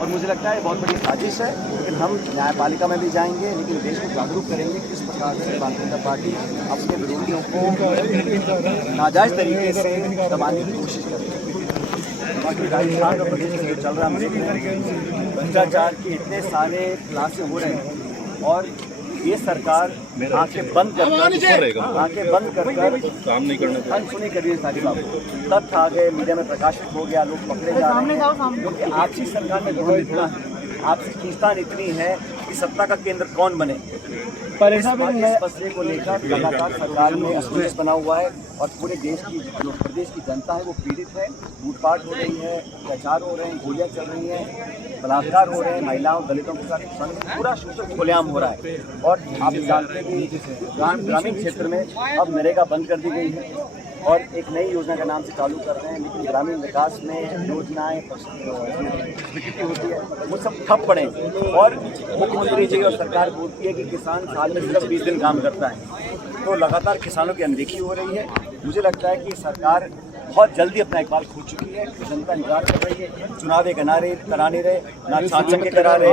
और मुझे लगता है बहुत बड़ी साजिश है। लेकिन हम न्यायपालिका में भी जाएंगे, लेकिन देश को जागरूक करेंगे किस प्रकार से भारतीय जनता पार्टी अपने विरोधियों को नाजायज़ तरीके से दबाने की कोशिश करेगी। बाकी राजस्थान और प्रदेश में जो चल रहा है हम देख रहे हैं, भ्रष्टाचार के इतने सारे खुलासे हो रहे हैं और ये सरकार आंखें बंद कर काम नहीं करना अनसुनी कर रही है सारी बातों। तथ्य आ गए, मीडिया में प्रकाशित हो गया, लोग पकड़े जा रहे हैं क्योंकि आपसी सरकार में ध्यान इतना है, आपसी खींचतान इतनी है कि सत्ता का केंद्र कौन बने। पर इस मसले को लेकर लगातार सरकार में असमंजस बना हुआ है और पूरे देश की जो प्रदेश की जनता है वो पीड़ित है। लूटपाट हो रही है, अत्याचार हो रहे हैं, गोलियां चल रही हैं, बलात्कार हो रहे हैं, महिलाओं दलितों के साथ पूरा शोषण खुलेआम हो रहा है। और आप जानते हैं कि ग्रामीण क्षेत्र में अब नरेगा बंद कर दी गई है और एक नई योजना का नाम से चालू कर रहे हैं, लेकिन ग्रामीण विकास में योजनाएं स्वीकृति होती है वो सब ठप पड़े और मुख्यमंत्री जी और सरकार बोलती है कि किसान साल में सिर्फ 20 दिन काम करता है, तो लगातार किसानों की अनदेखी हो रही है। मुझे लगता है कि सरकार बहुत जल्दी अपना इकबाल खो चुकी है, जनता इंतजार कर रही है। चुनाव करा नहीं रहे, ना छात्र संघ करा रहे,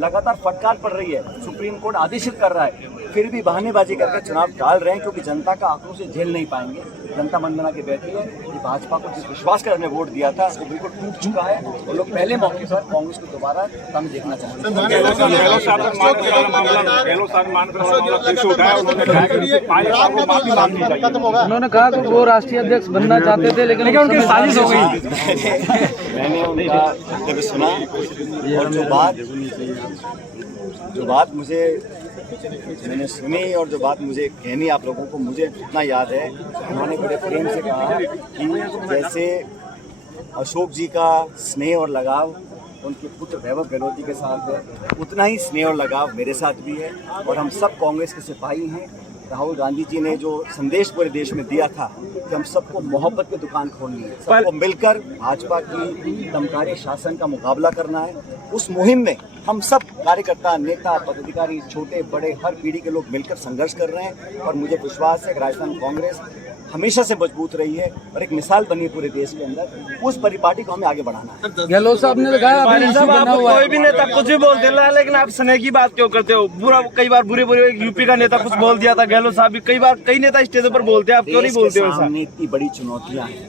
लगातार फटकार पड़ रही है, सुप्रीम कोर्ट आदेशित कर रहा है, फिर भी बहानेबाजी करके चुनाव टाल रहे हैं क्योंकि जनता का आक्रोश से झेल नहीं पाएंगे। जनता मन बना के बैठी है कि भाजपा को जिस विश्वास कर हमने वोट दिया था वो बिल्कुल टूट चुका है और लोग पहले मौके पर कांग्रेस को दोबारा कम देखना चाहते हैं। उन्होंने कहा कि वो राष्ट्रीय अध्यक्ष बनना चाहते थे लेकिन उनकी साजिश हो गई। मैंने उनका जब सुना और जो बात मुझे मैंने सुनी और जो बात मुझे कहनी आप लोगों को, मुझे इतना याद है उन्होंने बड़े प्रेम से कहा कि जैसे अशोक जी का स्नेह और लगाव उनके पुत्र वैभव गहलोत के साथ है, उतना ही स्नेह और लगाव मेरे साथ भी है और हम सब कांग्रेस के सिपाही हैं। राहुल गांधी जी ने जो संदेश पूरे देश में दिया था कि हम सबको मोहब्बत की दुकान खोलनी है, सबको मिलकर भाजपा की दमकारी शासन का मुकाबला करना है, उस मुहिम में हम सब कार्यकर्ता, नेता, पदाधिकारी, छोटे बड़े हर पीढ़ी के लोग मिलकर संघर्ष कर रहे हैं और मुझे विश्वास है कि राजस्थान कांग्रेस हमेशा से मजबूत रही है और एक मिसाल बनी है पूरे देश के अंदर। उस परिपाटी को हमें आगे बढ़ाना है। गहलोत साहब ने कहा कोई भी नेता कुछ भी बोल देना है, लेकिन आप स्नेह की बात क्यों करते हो? बुरा कई बार बुरे यूपी का नेता कुछ बोल दिया था, गहलोत साहब भी कई नेता स्टेज पर बोलते हैं, आप क्यों नहीं बोलते हो? सामने इतनी बड़ी चुनौतियां हैं,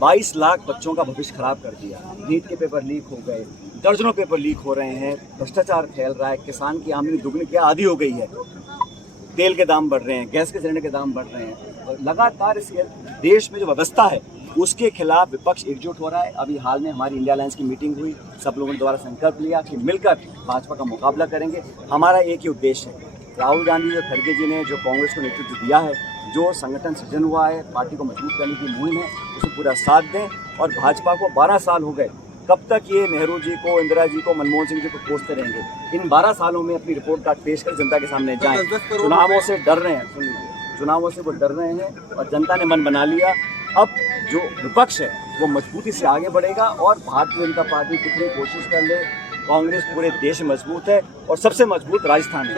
22 लाख बच्चों का भविष्य खराब कर दिया, नीट के पेपर लीक हो गए, दर्जनों पेपर लीक हो रहे हैं, भ्रष्टाचार फैल रहा है, किसान की आमदनी दुगनी क्या आधी हो गई है, तेल के दाम बढ़ रहे हैं, गैस के सिलेंडर के दाम बढ़ रहे हैं और लगातार इस देश में जो व्यवस्था है उसके खिलाफ विपक्ष एकजुट हो रहा है। अभी हाल में हमारी इंडिया अलायंस की मीटिंग हुई, सब लोगों ने द्वारा संकल्प लिया कि मिलकर भाजपा का मुकाबला करेंगे। हमारा एक ही उद्देश्य है, राहुल गांधी और खड़गे जी ने जो कांग्रेस को नेतृत्व दिया है, जो संगठन सृजन हुआ है, पार्टी को मजबूत करने की मुहिम है, उसे पूरा साथ दें और भाजपा को 12 साल हो गए, कब तक ये नेहरू जी को, इंदिरा जी को, मनमोहन सिंह जी को कोसते रहेंगे? इन 12 सालों में अपनी रिपोर्ट कार्ड पेश कर जनता के सामने जाएं। चुनावों से डर रहे हैं, सुनिए, चुनावों से वो डर रहे हैं और जनता ने मन बना लिया। अब जो विपक्ष है वो मजबूती से आगे बढ़ेगा और भारतीय जनता पार्टी कितनी कोशिश कर ले, कांग्रेस पूरे देश में मजबूत है और सबसे मजबूत राजस्थान है।